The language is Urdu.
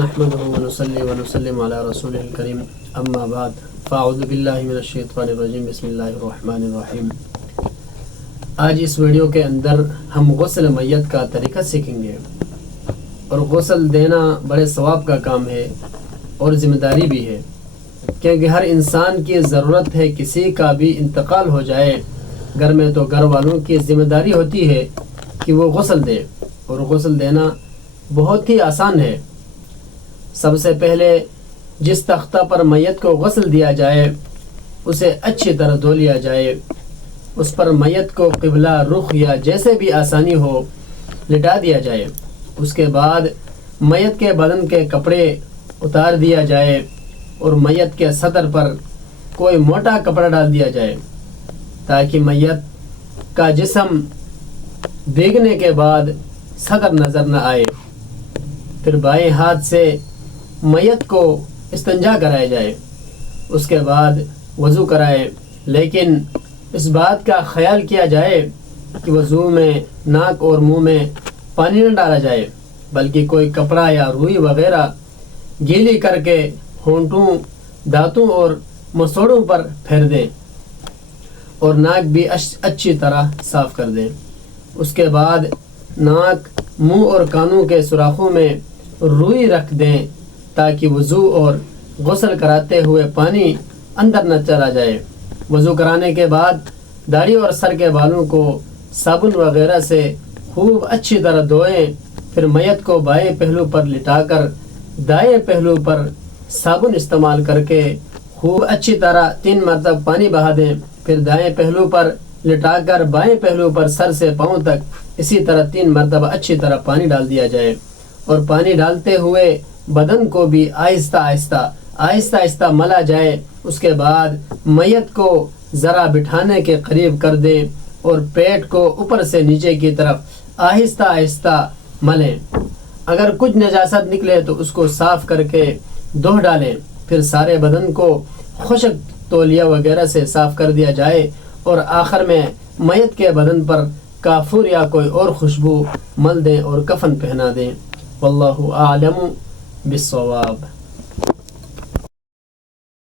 نحمده ونصلي ونسلم على رسوله الكريم اما بعد فاعوذ باللہ من الشیطان الرجیم بسم اللہ الرحمن الرحیم۔ آج اس ویڈیو کے اندر ہم غسل میت کا طریقہ سیکھیں گے، اور غسل دینا بڑے ثواب کا کام ہے اور ذمہ داری بھی ہے، کیونکہ ہر انسان کی ضرورت ہے کسی کا بھی انتقال ہو جائے گھر میں تو گھر والوں کی ذمہ داری ہوتی ہے کہ وہ غسل دے، اور غسل دینا بہت ہی آسان ہے۔ سب سے پہلے جس تختہ پر میت کو غسل دیا جائے اسے اچھی طرح دھو لیا جائے، اس پر میت کو قبلہ رخ یا جیسے بھی آسانی ہو لٹا دیا جائے۔ اس کے بعد میت کے بدن کے کپڑے اتار دیا جائے اور میت کے صدر پر کوئی موٹا کپڑا ڈال دیا جائے تاکہ میت کا جسم بھیگنے کے بعد صدر نظر نہ آئے۔ پھر بائیں ہاتھ سے میت کو استنجا کرایا جائے، اس کے بعد وضو کرائے، لیکن اس بات کا خیال کیا جائے کہ وضو میں ناک اور منہ میں پانی نہ ڈالا جائے، بلکہ کوئی کپڑا یا روئی وغیرہ گیلی کر کے ہونٹوں، دانتوں اور مسوڑوں پر پھیر دیں اور ناک بھی اچھی طرح صاف کر دیں۔ اس کے بعد ناک، منہ اور کانوں کے سوراخوں میں روئی رکھ دیں تاکہ وضو اور غسل کراتے ہوئے پانی اندر نہ چلا جائے۔ وضو کرانے کے بعد داڑھی اور سر کے بالوں کو صابن وغیرہ سے خوب اچھی طرح دھوئیں، پھر میت کو بائیں پہلو پر لٹا کر دائیں پہلو پر صابن استعمال کر کے خوب اچھی طرح 3 مرتبہ پانی بہا دیں، پھر دائیں پہلو پر لٹا کر بائیں پہلو پر سر سے پاؤں تک اسی طرح 3 مرتبہ اچھی طرح پانی ڈال دیا جائے، اور پانی ڈالتے ہوئے بدن کو بھی آہستہ آہستہ ملا جائے۔ اس کے بعد میت کو ذرا بٹھانے کے قریب کر دیں اور پیٹ کو اوپر سے نیچے کی طرف آہستہ آہستہ ملیں۔ اگر کچھ نجاست نکلے تو اس کو صاف کر کے دھو ڈالیں، پھر سارے بدن کو خشک تولیہ وغیرہ سے صاف کر دیا جائے، اور آخر میں میت کے بدن پر کافور یا کوئی اور خوشبو مل دیں اور کفن پہنا دیں۔ واللہ اعلم بالصواب۔